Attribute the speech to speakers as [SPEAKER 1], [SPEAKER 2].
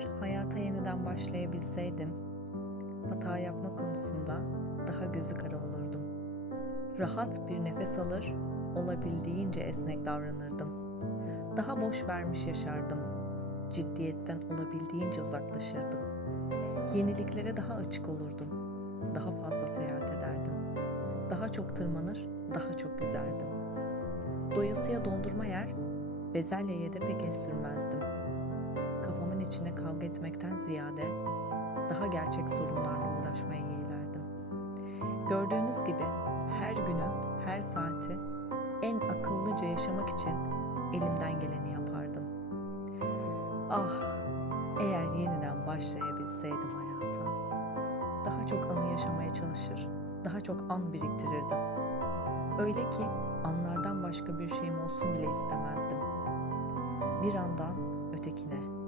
[SPEAKER 1] Eğer hayata yeniden başlayabilseydim, hata yapma konusunda daha gözü kara olurdum. Rahat bir nefes alır, olabildiğince esnek davranırdım. Daha boş vermiş yaşardım. Ciddiyetten olabildiğince uzaklaşırdım. Yeniliklere daha açık olurdum. Daha fazla seyahat ederdim. Daha çok tırmanır, daha çok yüzerdim. Doyasıya dondurma yer, bezelyeye de pek el sürmezdim. Kavga etmekten ziyade daha gerçek sorunlarla uğraşmaya yeğlerdim. Gördüğünüz gibi her günü, her saati en akıllıca yaşamak için elimden geleni yapardım. Ah, eğer yeniden başlayabilseydim hayata. Daha çok anı yaşamaya çalışır, daha çok an biriktirirdim. Öyle ki anlardan başka bir şeyim olsun bile istemezdim. Bir andan ötekine,